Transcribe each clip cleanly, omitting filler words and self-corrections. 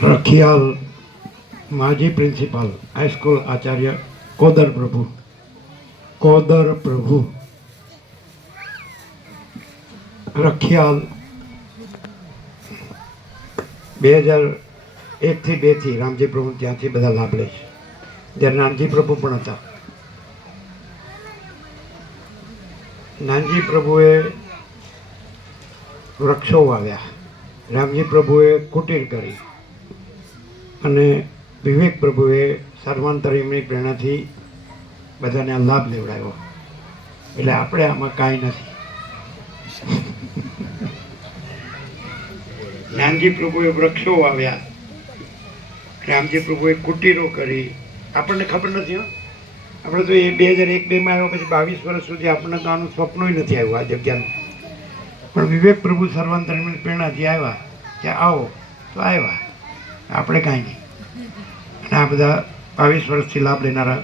રખિયાલ માજી principal high school Acharya કોદર પ્રભુ રખિયાલ 2001થી 2થી રામજી પ્રભુ ત્યાંથી બધા લાભ લે છે. જ્યારે નાનજી પ્રભુ પણ હતા. નાનજી પ્રભુએ વૃક્ષો વાવ્યા, રામજી પ્રભુએ કુટીર કરી અને વિવેક પ્રભુએ સર્વાંતરીની પ્રેરણાથી બધાને આ લાભ લેવડાવ્યો. એટલે આપણે આમાં કાંઈ નથી. નાનજી પ્રભુએ વૃક્ષો વાવ્યા, રામજી પ્રભુએ કુટીરો કરી. આપણને ખબર નથી. આપણે તો એ 2001-2માં આવ્યા પછી 22 વર્ષ સુધી આપણને તો આનું સ્વપ્નોય નથી આવ્યું આ જગ્યાનું. પણ વિવેક પ્રભુ સર્વાંતરીની પ્રેરણાથી આવ્યા કે આવો તો આવ્યા, આપણે કાંઈ નહીં. અને આ બધા 22 વર્ષથી લાભ લેનારા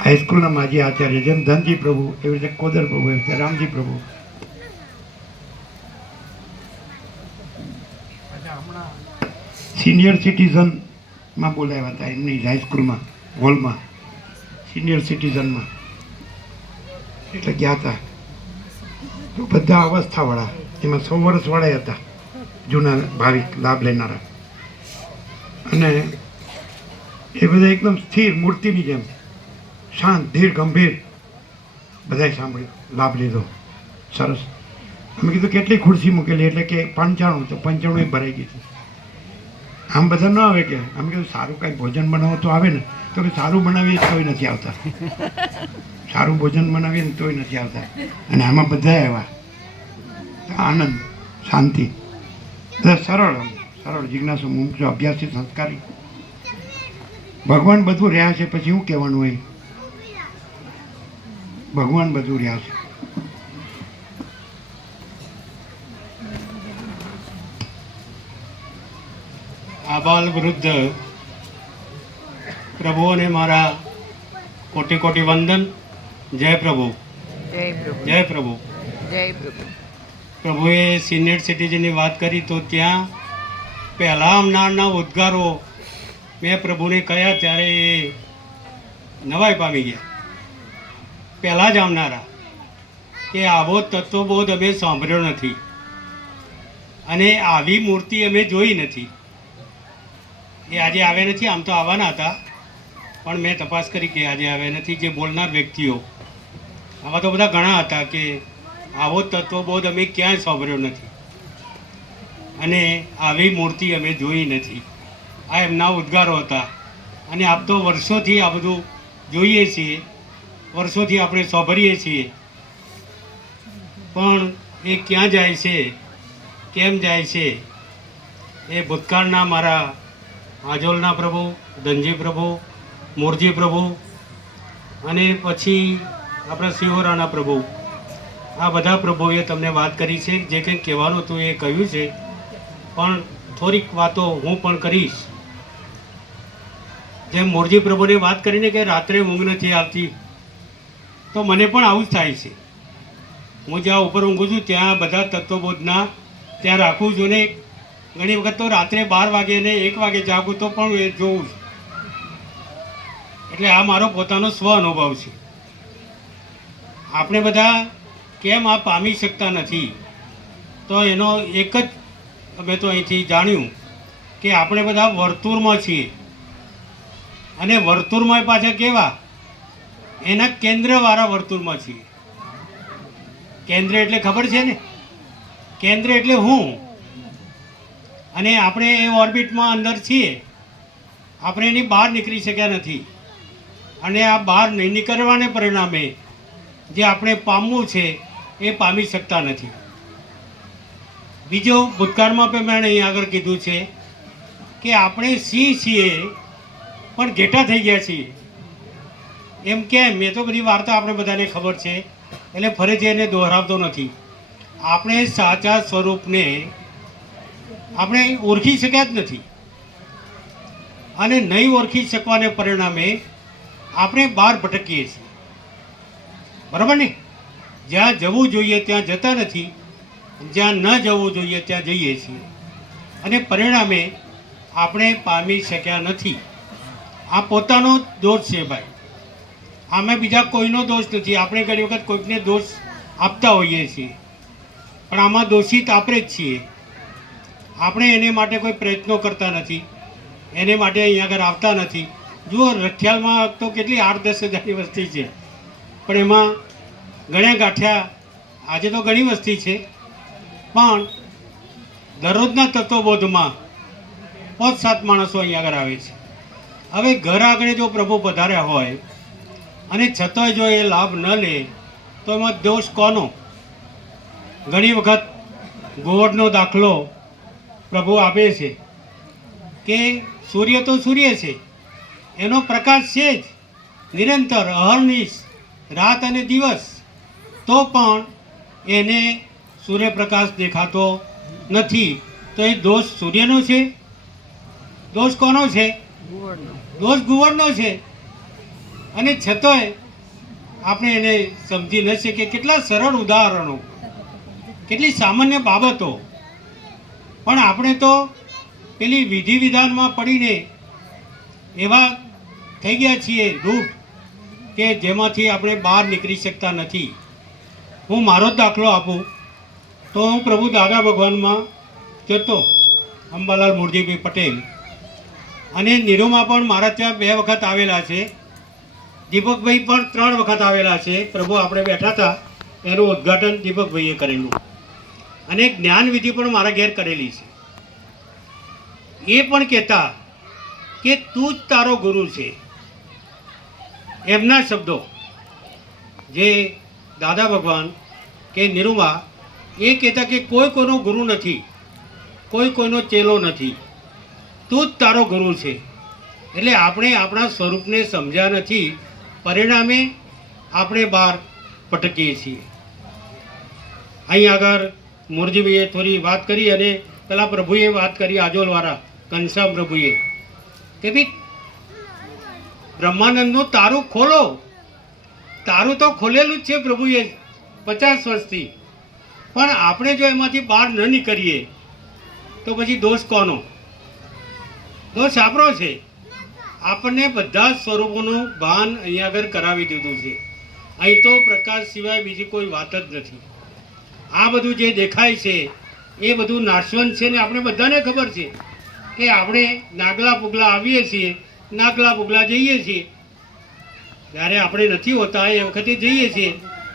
હાઈસ્કૂલના માજી આચાર્ય, જેમ ધનજી પ્રભુ એવી રીતે કોદર પ્રભુ, એવી રીતે રામજી પ્રભુ. હમણાં સિનિયર સિટીઝનમાં બોલાવ્યા હતા એમની હાઈસ્કૂલમાં હોલમાં, સિનિયર સિટીઝનમાં. એટલે ગયા હતા તો બધા અવસ્થાવાળા, એમાં 100 વર્ષવાળા હતા, જૂના ભાવિક લાભ લેનારા. અને એ બધા એકદમ સ્થિર મૂર્તિની જેમ શાંત, ધીર, ગંભીર. બધાએ સાંભળ્યું, લાભ લીધો. સરસ. અમે કીધું કેટલી ખુરશી મૂકેલી? એટલે કે 95. તો 95 ભરાઈ ગઈ છે. આમ બધા ન આવે કે? અમે કીધું સારું કાંઈ ભોજન બનાવો તો આવે ને? તો કે સારું બનાવીએ તોય નથી આવતા, સારું ભોજન બનાવીએ ને તોય નથી આવતા. અને આમાં બધા આવ્યા. આનંદ, શાંતિ, બધા સરળ, સરળ, જિજ્ઞાસુ, મુમુક્ષુ, અભ્યાસી, સંસ્કારી. ભગવાન બધું રહ્યા છે, પછી શું કહેવાનું હોય? ભગવાન બધું રહ્યા છે. આબાલ વૃદ્ધ પ્રભુઓને મારા કોટી કોટી વંદન. જય પ્રભુ, જય પ્રભુ. પ્રભુએ સિનિયર સિટીઝનની વાત કરી તો ત્યાં પહેલાં આવનારના ઉદ્ગારો મેં પ્રભુને કહ્યા ત્યારે એ નવાઈ પામી ગયા. પહેલાં જ આવનારા કે આવો તત્વબોધ અમે સાંભળ્યો નથી અને આવી મૂર્તિ અમે જોઈ નથી. એ આજે આવ્યા નથી. આમ તો આવવાના હતા, પણ મેં તપાસ કરી કે આજે આવ્યા નથી. જે બોલનાર વ્યક્તિઓ આવા તો બધા ઘણા હતા કે આવો તત્વબોધ અમે ક્યાંય સાંભળ્યો નથી અને આવી મૂર્તિ અમે જોઈ નથી. આ એમના ઉદ્ગારો હતા. અને આપ તો વર્ષોથી આ બધું જોઈએ છીએ, વર્ષોથી આપણે સાંભળીએ છીએ, પણ એ ક્યાં જાય છે, કેમ જાય છે? એ ભૂતકાળના મારા આજોલના પ્રભુ, ધનજી પ્રભુ, મોરજી પ્રભુ અને પછી આપણા સિહોરાના પ્રભુ, આ બધા પ્રભુએ તમને વાત કરી છે. જે કંઈ કહેવાનું હતું એ કહ્યું છે, પણ થોડીક વાતો હું પણ કરીશ. જેમ મોરજી પ્રભુને વાત કરીને કે રાત્રે ઊંઘ નથી આવતી, તો મને પણ આવું જ થાય છે. હું જ્યાં ઉપર ઊંઘું છું ત્યાં બધા તત્વબોધના ત્યાં રાખું છું ને ઘણી વખત તો રાત્રે 12 વાગે ને 1 વાગે જાગું તો પણ એ જોઉં છું. એટલે આ મારો પોતાનો સ્વ અનુભવ છે. આપણે બધા કેમ આ પામી શકતા નથી? તો એનો એક જ અમે તો અહીંથી જાણ્યું કે આપણે બધા વર્તુળમાં છીએ. અને વર્તુળમાં પાછા કેવા? એના કેન્દ્રવાળા વર્તુળમાં છીએ. કેન્દ્ર એટલે ખબર છે ને? કેન્દ્ર એટલે હું. અને આપણે એ ઓર્બિટમાં અંદર છીએ. આપણે એની બહાર નીકળી શક્યા નથી. અને આ બહાર નહીં નીકળવાને પરિણામે જે આપણે પામવું છે એ પામી શકતા નથી. બીજો ભૂતકાળમાં પણ મેં અહીં આગળ કીધું છે કે આપણે સિંહ છીએ પણ ઘેટા થઈ ગયા છીએ. એમ કેમ? એ તો બધી વાર્તા આપણે બધાને ખબર છે, એટલે ફરીથી એને દોહરાવતો નથી. આપણે સાચા સ્વરૂપને આપણે ઓળખી શક્યા જ નથી. અને નહીં ઓળખી શકવાને પરિણામે આપણે બહાર ભટકીએ છીએ. બરાબર ને? જ્યાં જવું જોઈએ ત્યાં જતા નથી, જ્યાં ન જવું જોઈએ ત્યાં જઈએ છીએ. અને પરિણામે આપણે પામી શક્યા નથી. આ પોતાનો દોષ છે ભાઈ. આમાં બીજા કોઈનો દોષ નથી. આપણે ઘણી વખત કોઈકને દોષ આપતા હોઈએ છીએ, પણ આમાં દોષિત આપણે જ છીએ. આપણે એને માટે કોઈ પ્રયત્નો કરતા નથી, એને માટે અહીંયા આગળ આવતા નથી. જુઓ, રખિયાલમાં તો કેટલી 8-10 હજારની વસ્તી છે, પણ એમાં ગણ્યા ગાંઠ્યા આજે તો ઘણી વસ્તી છે, પણ દરરોજના તત્વબોધમાં 5-7 માણસો અહીંયા આગળ આવે છે. હવે ઘર આગળ જો પ્રભુ પધાર્યા હોય અને છતાંય જો એ લાભ ન લે તો એમાં દોષ કોનો? ઘણી વખત ગોવર્ધનો દાખલો પ્રભુ આપે છે કે સૂર્ય તો સૂર્ય છે, એનો પ્રકાશ છે જ નિરંતર, અહર્નિશ, રાત અને દિવસ, તો પણ એને સૂર્યપ્રકાશ દેખાતો નથી. તો એ દોષ સૂર્યનો છે? દોષ કોનો છે? દોષ ગુવરનો છે. અને છતાંય આપણે એને સમજી ન શકીએ. કેટલા સરળ ઉદાહરણો, કેટલી સામાન્ય બાબતો, પણ આપણે તો પેલી વિધિ વિધાનમાં પડીને એવા થઈ ગયા છીએ રૂઢ કે જેમાંથી આપણે બહાર નીકળી શકતા નથી. હું મારો જ દાખલો આપું તો હું પ્રભુ દાદા ભગવાનમાં જતો, અંબાલાલ મૂળજીભાઈ પટેલ, અને નીરુમાં પણ મારા ત્યાં 2 વખત આવેલા છે, દીપકભાઈ પણ 3 વખત આવેલા છે. પ્રભુ આપણે બેઠા હતા એનું ઉદ્ઘાટન દીપકભાઈએ કરેલું, અને જ્ઞાન વિધિ પણ મારા ઘેર કરેલી છે. એ પણ કહેતા કે તું જ તારો ગુરુ છે. એમના શબ્દો જે દાદા ભગવાન કે નિરુમા એ કહેતા કે કોઈ કોઈનો ગુરુ નથી, કોઈ કોઈનો ચેલો નથી, તું જ તારો ગુરુ છે. એટલે આપણે આપણા સ્વરૂપને સમજ્યા નથી, પરિણામે આપણે બહાર ભટકીએ છીએ. અહીં આગળ મૂળજીભાઈએ થોડી વાત કરી, અને પેલા પ્રભુએ વાત કરી, આજોલવાળા ઘનશ્યામ પ્રભુએ, કે ભાઈ બ્રહ્માનંદનું તારું ખોલો. તારું તો ખોલેલું જ છે પ્રભુએ 50 વર્ષથી, પણ આપણે જો એમાંથી બહાર ન નીકળીએ તો પછી દોષ કોનો? દોષ આપણો છે. આપણને બધા જ સ્વરૂપોનું ભાન અહીંયા આગળ કરાવી દીધું છે. અહીં તો પ્રકાશ સિવાય બીજી કોઈ વાત જ નથી. આ બધું જે દેખાય છે એ બધું નાશવંત છે, ને આપણે બધાને ખબર છે કે આપણે નાગલા પુગલા આવીએ છીએ, નાગલા પુગલા જઈએ છીએ. જ્યારે આપણે નથી હોતા એ વખતે જઈએ છીએ.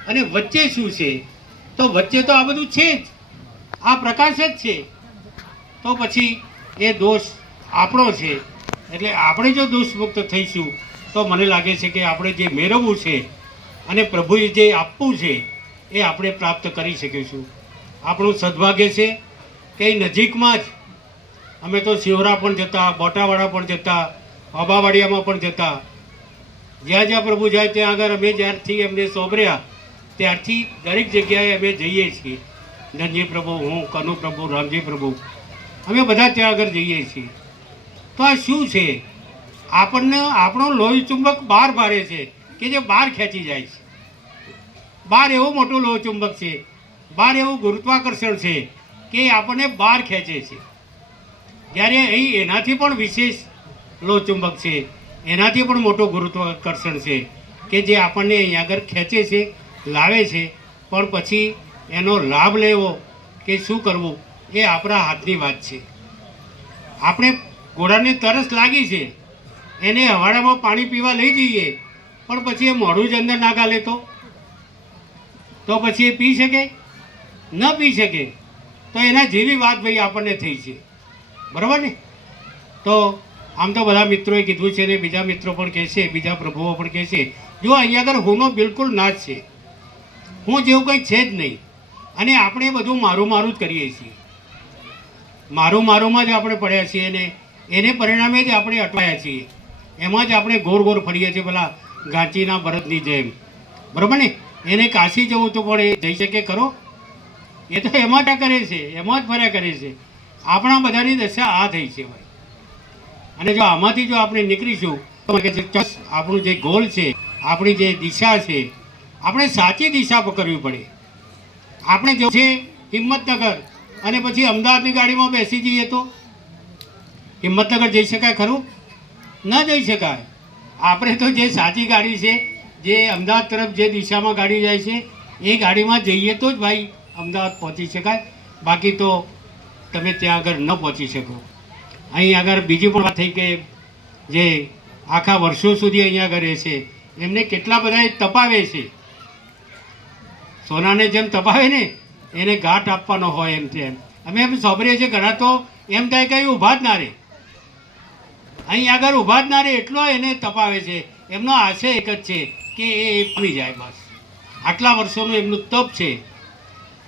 અને વચ્ચે શું છે? તો વચ્ચે તો આ બધું છે જ, આ પ્રકાશ જ છે. તો પછી એ દોષ આપણો છે. એટલે આપણે જો દોષમુક્ત થઈશું તો મને લાગે છે કે આપણે જે મેળવવું છે અને પ્રભુએ જે આપવું છે એ આપણે પ્રાપ્ત કરી શકીશું. આપણું સદભાગ્ય છે કે નજીકમાં જ અમે તો શિવરા પણ જતા, બોટાવાડા પણ જતા, બાબાવાડિયામાં પણ જતા. જ્યાં જ્યાં પ્રભુ જાય ત્યાં આગળ અમે જ્યારથી એમને સોંપર્યા ત્યારથી દરેક જગ્યાએ અમે જઈએ છીએ. ધનજી પ્રભુ, હું, કનુ પ્રભુ, રામજી પ્રભુ, અમે બધા ત્યાં આગળ જઈએ છીએ. તો આ શું છે? આપણને આપણો લોહી ચુંબક બહાર ભારે છે કે જે બહાર ખેંચી જાય છે. બહાર એવો મોટો લોહ ચુંબક છે, બહાર એવું ગુરુત્વાકર્ષણ છે કે આપણને બહાર ખેંચે છે. જ્યારે અહીં એનાથી પણ વિશેષ લોહ ચુંબક છે, એનાથી પણ મોટો ગુરુત્વાકર્ષણ છે કે જે આપણને અહીં આગળ ખેંચે છે, લાવે છે. પણ પછી એનો લાભ લેવો કે શું કરવું એ આપણા હાથની વાત છે. આપણે ઘોડાને તરસ લાગી છે, એને હવાડામાં પાણી પીવા લઈ જઈએ, પણ પછી એ મોઢું જ અંદર ના ગાલે તો પછી એ પી શકે? ન પી શકે. તો એના જેવી વાત ભાઈ આપણને થઈ છે, બરાબર ને? તો આમ તો બધા મિત્રોએ કીધું છે ને બીજા મિત્રો પણ કહે છે, બીજા પ્રભુઓ પણ કહે છે, જો અહીંયા આગળ હુંનો બિલકુલ નાશ છે. હું જેવું કંઈ છે જ નહીં. અને આપણે બધું મારું મારું જ કરીએ છીએ, મારું મારુંમાં જ આપણે પડ્યા છીએ, ને એને પરિણામે જ આપણે અટવાયા છીએ. એમાં જ આપણે ગોર ગોર ફરીએ છીએ, પેલા ગાંચીના ભરતની જેમ, બરાબર ને? એને કાશી જવું તો પણ એ જઈ શકે ખરો? એ તો એમાં જ કરે છે, એમાં જ ફર્યા કરે છે. આપણા બધાની દશા આ થઈ છે ભાઈ. અને જો આમાંથી જો આપણે નીકળીશું તો આપણું જે ગોલ છે, આપણી જે દિશા છે, આપણે સાચી દિશા પકડવી પડે. આપણે જો છે હિંમતનગર અને પછી અમદાવાદની ગાડીમાં બેસી જઈએ તો હિંમતનગર જઈ શકાય ખરું? ન જઈ શકાય. આપણે તો જે સાચી ગાડી છે, જે અમદાવાદ તરફ જે દિશામાં ગાડી જાય છે એ ગાડીમાં જઈએ તો જ ભાઈ અમદાવાદ પહોંચી શકાય. બાકી તો તમે ત્યાં આગળ ન પહોંચી શકો. અહીં આગળ બીજી પણ વાત થઈ કે જે આખા વર્ષો સુધી અહીંયા આગળ રહે છે એમને કેટલા બધા તપાવે છે. સોનાને જેમ તપાવે ને એને ઘાટ આપવાનો હોય એમ તેમ અમે એમ સાંભળીએ છીએ. ઘણા તો એમ થાય કે ઊભા જ ના રહે, અહીં આગળ ઊભા જ ના રહે એટલો એને તપાવે છે. એમનો આશય એક જ છે કે એ પડી જાય બસ. આટલા વર્ષોનું એમનું તપ છે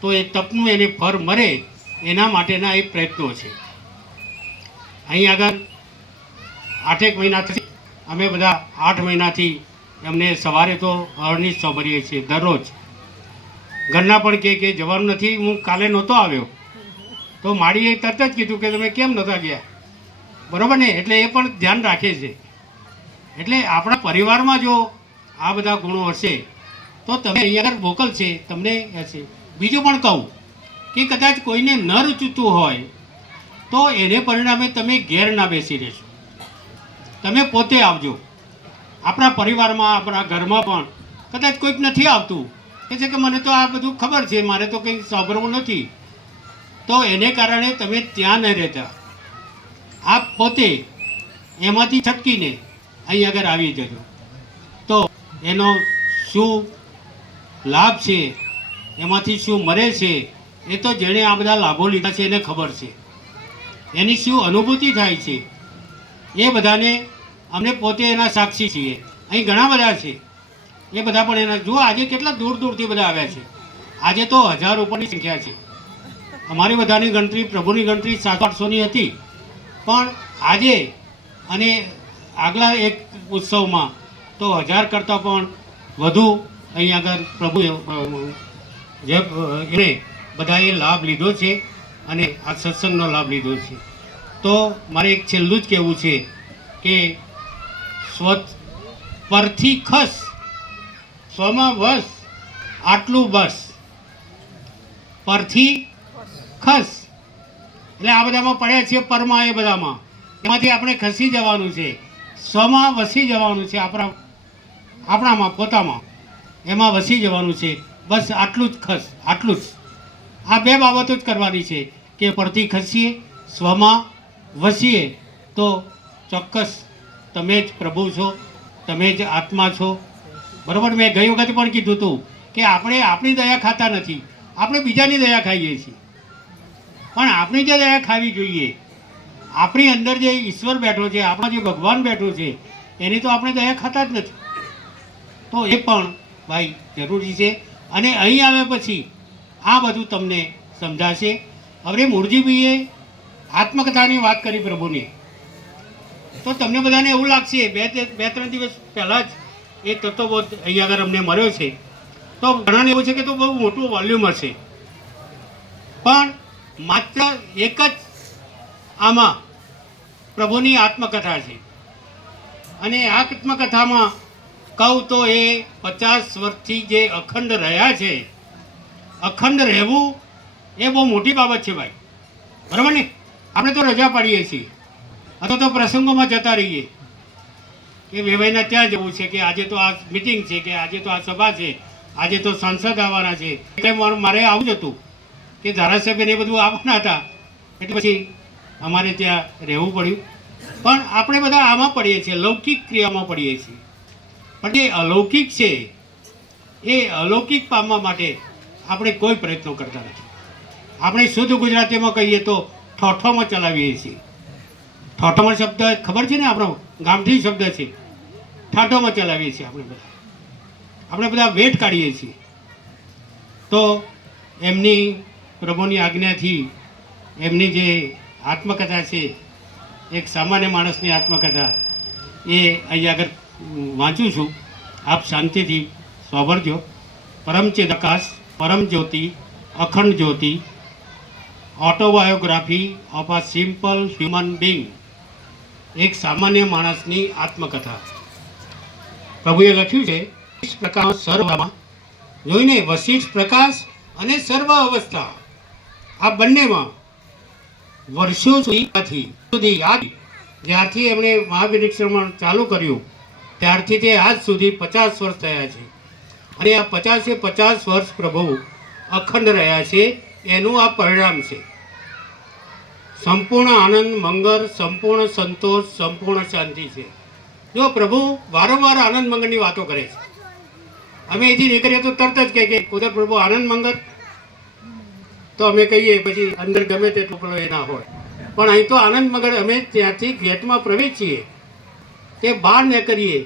તો એ તપનું એને ફળ મળે એના માટેના એ પ્રયત્નો છે. અહીં આગળ 8 મહિનાથી અમે બધા 8 મહિનાથી અમને સવારે તો અરણી જ સાંભળીએ છીએ દરરોજ. ઘરના પણ કે જવાનું નથી. હું કાલે નહોતો આવ્યો તો માળીએ તરત જ કીધું કે તમે કેમ નહોતા ગયા, બરાબર ને? એટલે એ પણ ધ્યાન રાખે છે. એટલે આપણા પરિવારમાં જો આ બધા ગુણો હશે તો તમે અહીંયા આગળ વોકલ છે તમને હશે. બીજું પણ કહું કે કદાચ કોઈને ન રૂચતું હોય તો એને પરિણામે તમે ઘેર ના બેસી રહેશો. તમે પોતે આવજો. આપણા પરિવારમાં આપણા ઘરમાં પણ કદાચ કોઈક નથી આવતું, કે છે કે મને તો આ બધું ખબર છે, મારે તો કંઈ સાંભળવું નથી, તો એને કારણે તમે ત્યાં ન રહેતા. આપ પોતે એમાંથી છટકીને અહીં આગળ આવી જજો. તો એનો શું લાભ છે, એમાંથી શું મળે છે, એ તો જેણે આ બધા લાભો લીધા છે એને ખબર છે. એની શું અનુભૂતિ થાય છે એ બધાને અમને પોતે એના સાક્ષી છીએ. અહીં ઘણા બધા છે એ બધા પણ એના જુઓ. આજે કેટલા દૂર દૂરથી બધા આવ્યા છે. આજે તો 1000 ઉપરની સંખ્યા છે. અમારી બધાની ગણતરી, પ્રભુની ગણતરી 700-800ની હતી, પણ આજે અને આગલા એક ઉત્સવમાં તો 1000 કરતાં પણ વધુ અહીં આગળ પ્રભુ જે એને બધાએ લાભ લીધો છે અને આ સત્સંગનો લાભ લીધો છે. તો મારે એક છેલ્લું જ કહેવું છે કે પરથી ખસ, સ્વમાં વસ, આટલું બસ. પરથી ખસ એટલે આ બધામાં પડ્યા છીએ પરમાં, એ બધામાં એમાંથી આપણે ખસી જવાનું છે. સ્વમાં વસી જવાનું છે, આપણામાં પોતામાં એમાં વસી જવાનું છે. બસ આટલું જ ખસ, આટલું જ. આ બે બાબતો જ કરવાની છે કે પરથી ખસીએ, સ્વમાં વસીએ તો ચોક્કસ તમે જ પ્રભુ છો, તમે જ આત્મા છો, બરાબર? મેં ગઈ વખતે પણ કીધું હતું કે આપણે આપણી દયા ખાતા નથી, આપણે બીજાની દયા ખાઈએ છીએ. પણ આપણી જે દયા ખાવી જોઈએ, આપણી અંદર જે ઈશ્વર બેઠો છે, આપણો જે ભગવાન બેઠો છે, એની તો આપણે દયા ખાતા જ નથી. તો એ પણ ભાઈ જરૂરી છે. અને અહીં આવ્યા પછી આ બધું તમને સમજાશે. હવે મૂળજીભાઈએ આત્મકથાની વાત કરી પ્રભુની, તો તમને બધાને એવું લાગશે 2-3 દિવસ પહેલાં જ એ તત્વબોધ અહીં આગળ અમને મળ્યો છે, તો ઘણાને એવું છે કે તો બહુ મોટું વોલ્યુમ હશે. પણ માત્ર એક જ આમાં પ્રભુની આત્મકથા છે. અને આ આત્મકથામાં કહું તો એ 50 વર્ષથી જે અખંડ રહ્યા છે, અખંડ રહેવું એ બહુ મોટી બાબત છે ભાઈ, બરાબર ને? આપણે તો રજા પાડીએ છીએ અથવા તો પ્રસંગોમાં જતા રહીએ કે વેવાઈના ત્યાં જવું છે, કે આજે તો આ મિટિંગ છે, કે આજે તો આ સભા છે, આજે તો સાંસદ આવવાના છે. એટલે મારે આવું જ હતું કે ધારાસભ્યને એ બધું આવવાના હતા, એટલે પછી અમારે ત્યાં રહેવું પડ્યું. પણ આપણે બધા આમાં પડીએ છીએ, લૌકિક ક્રિયામાં પડીએ છીએ. પણ જે અલૌકિક છે એ અલૌકિક પામવા માટે આપણે કોઈ પ્રયત્નો કરતા નથી. આપણે શુદ્ધ ગુજરાતીમાં કહીએ તો ઠોઠોમાં ચલાવીએ છીએ. ઠોઠોમાં શબ્દ ખબર છે ને, આપણો ગામઠી શબ્દ છે. ઠાઠોમાં ચલાવીએ છીએ આપણે બધા વેટ કાઢીએ છીએ. તો એમની પ્રભુની આજ્ઞાથી એમની જે આત્મકથા છે, એક સામાન્ય માણસની આત્મકથા, એ અહીં આગળ વાંચું છું. આપ શાંતિથી સાંભળજો. પરમચિદ આકાશ, પરમ જ્યોતિ, અખંડ જ્યોતિ, autobiography of a simple human being. એક સામાન્ય માણસની આત્મકથા. પ્રભુએ લખ્યું છે પ્રકાશ સર્વમાં જોઈને વશિષ્ઠ પ્રકાશ અને સર્વ અવસ્થા, આ બંનેમાં વર્ષો સુધી યાદ જ્યારથી એમણે મહાપરિનિર્વાણ ચાલુ કર્યું ત્યારથી તે આજ સુધી 50 વર્ષ થયા છે અને આ 50 વર્ષ પ્રભુ અખંડ રહ્યા છે એનું આ પરિણામ છે. સંપૂર્ણ આનંદ મંગળ, સંપૂર્ણ સંતોષ, સંપૂર્ણ શાંતિ છે. જો પ્રભુ વારંવાર આનંદ મંગળની વાતો કરે છે. અમે અહીંથી નીકળીએ તો તરત જ કહે કે કુદરત પ્રભુ આનંદ મંગળ, તો અમે કહીએ પછી અંદર ગમે તે ટુકડો એ ના હોય, પણ અહીં તો આનંદ મંગળ. અમે ત્યાંથી ગેટમાં પ્રવેશીએ તે બહાર નીકળીએ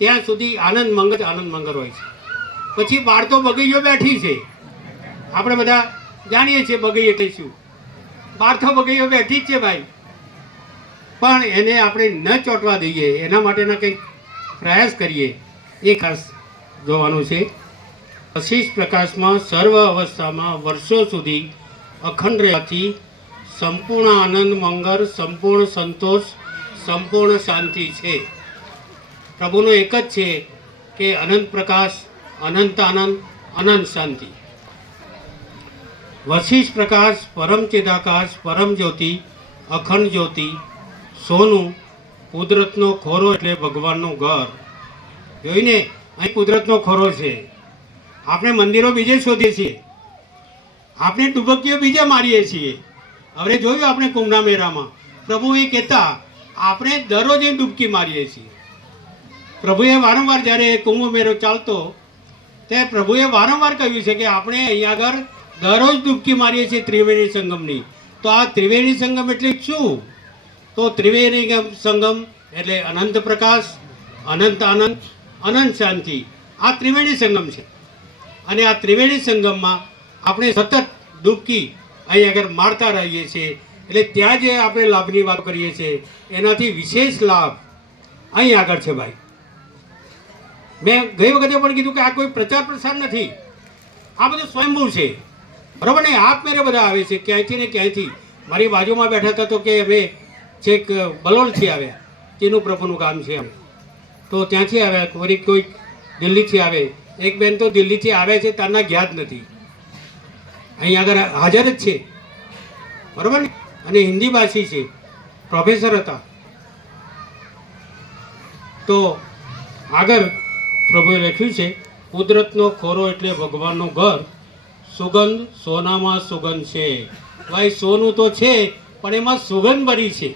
ત્યાં સુધી આનંદ મંગળ હોય છે. પછી બહાર તો બગીચો બેઠી છે, આપણે બધા જાણીએ છીએ બગી એટલે શું. બહાર તો બગીચો બેઠી જ છે ભાઈ, પણ એને આપણે ન ચોંટવા દઈએ એના માટેના કંઈક પ્રયાસ કરીએ એ ખાસ જોવાનું છે. વશિષ્ઠ પ્રકાશમાં સર્વ અવસ્થામાં વર્ષો સુધી અખંડ રહેવાથી સંપૂર્ણ આનંદ મંગળ, સંપૂર્ણ સંતોષ, સંપૂર્ણ શાંતિ છે. પ્રભુનો એક જ છે કે અનંત પ્રકાશ, અનંત આનંદ, અનંત શાંતિ. વશિષ્ઠ પ્રકાશ, પરમ ચિદાકાશ, પરમ જ્યોતિ, અખંડ જ્યોતિ, સોનું, કુદરતનો ખોરો એટલે ભગવાનનું ઘર. જોઈને અહીં કુદરતનો ખોરો છે. આપણે મંદિરો બીજે શોધીએ છીએ, આપણે ડુબકીઓ બીજે મારીએ છીએ. હવે જોયું આપણે કુંભના મેળામાં પ્રભુ એ કહેતા આપણે દરરોજ એ ડૂબકી મારીએ છીએ. પ્રભુએ વારંવાર જ્યારે કુંભ મેળો ચાલતો ત્યારે પ્રભુએ વારંવાર કહ્યું છે કે આપણે અહીંયા આગળ દરરોજ ડૂબકી મારીએ છીએ ત્રિવેણી સંગમની. તો આ ત્રિવેણી સંગમ એટલે શું? તો ત્રિવેણી સંગમ એટલે અનંત પ્રકાશ, અનંત આનંદ, અનંત શાંતિ. આ ત્રિવેણી સંગમ છે અને આ ત્રિવેણી સંગમમાં આપણે સતત ડૂબકી અહીં આગળ મારતા રહીએ છીએ. એટલે ત્યાં જે આપણે લાભની વાત કરીએ છીએ એનાથી વિશેષ લાભ અહીં આગળ છે ભાઈ. મેં ગઈ વખતે પણ કીધું કે આ કોઈ પ્રચાર પ્રસાર નથી, આ બધું સ્વયંભૂ છે. બરાબર ને? આપમેળે બધા આવે છે ક્યાંયથી ને ક્યાંયથી. મારી બાજુમાં બેઠા હતા તો કે અમે છેક બલોલથી આવ્યા, તેનું પ્રભુનું કામ છે અમે, તો ત્યાંથી આવ્યા. વળી કોઈ દિલ્હીથી આવે, એક બેન તો દિલ્હીથી આવે છે તારના ગયા જ નથી, અહીં આગળ હાજર જ છે. બરાબર ને? અને હિન્દી ભાષી છે, પ્રોફેસર હતા. તો આગળ પ્રભુએ લખ્યું છે કુદરતનો ખોરો એટલે ભગવાનનું ઘર, સુગંધ સોનામાં સુગંધ છે. ભાઈ સોનું તો છે પણ એમાં સુગંધ ભરી છે.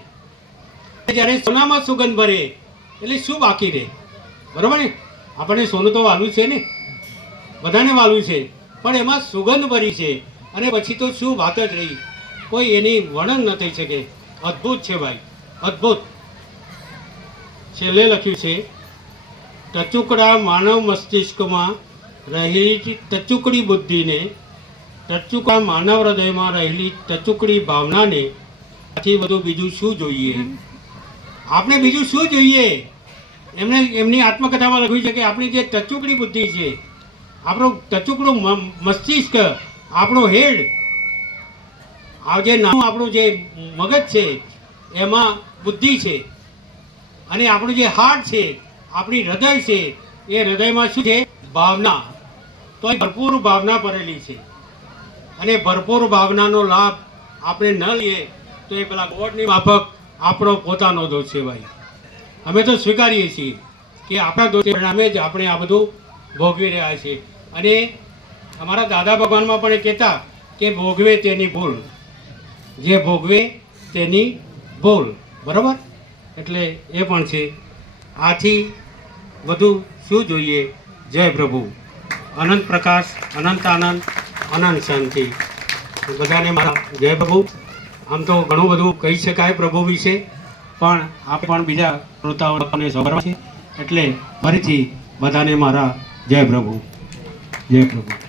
જ્યારે સોનામાં સુગંધ ભરે એટલે શું બાકી રહે? બરાબર ને? આપણને સોનું તો વાલું છે ને, બધાને વાલું છે, પણ એમાં સુગંધ ભરી છે અને પછી તો શું વાત જ રહી, કોઈ એની વર્ણન ન થઈ શકે. અદ્ભુત છે ભાઈ, અદ્ભુત. છેલ્લે લખ્યું છે ટચુકડા માનવ મસ્તિષ્કમાં રહેલી ટચુકડી બુદ્ધિને, ટચુકડા માનવ હૃદયમાં રહેલી ટચુકડી ભાવનાને આથી વધુ બીજું શું જોઈએ? આપણે બીજું શું જોઈએ? એમની આત્મકથામાં લખ્યું છે કે આપણી જે ટચુકડી બુદ્ધિ છે, આપણું ટચુકડું મસ્તિષ્ક, આપણું હેડ, આ જે નાનું આપણું જે મગજ છે એમાં બુદ્ધિ છે, અને આપણું જે હાર્ટ છે, આપણી હૃદય છે, એ હૃદયમાં શું છે? ભાવના. તો એ ભરપૂર ભાવના ભરેલી છે અને ભરપૂર ભાવનાનો લાભ આપણે ન લઈએ તો એ પેલા ગોળની માફક આપણો પોતાનો દોષ છે ભાઈ. અમે તો સ્વીકારીએ છીએ કે આપણા દોષ પરિણામે જ આપણે આ બધું ભોગવી રહ્યા છીએ. અને અમારા દાદા ભગવાનમાં પણ એ કહેતા કે ભોગવે તેની ભૂલ, જે ભોગવે તેની ભૂલ. બરાબર? એટલે એ પણ છે. આથી વધુ શું જોઈએ? જય પ્રભુ. અનંત પ્રકાશ, અનંત આનંદ, અનંત શાંતિ. બધાને મારા જય પ્રભુ. આમ તો ઘણું બધું કહી શકાય પ્રભુ વિશે, પણ આપણે પણ બીજા શ્રોતાઓને સૌરભ છે, એટલે ફરીથી બધાને મારા જય પ્રભુ, જય પ્રભુ.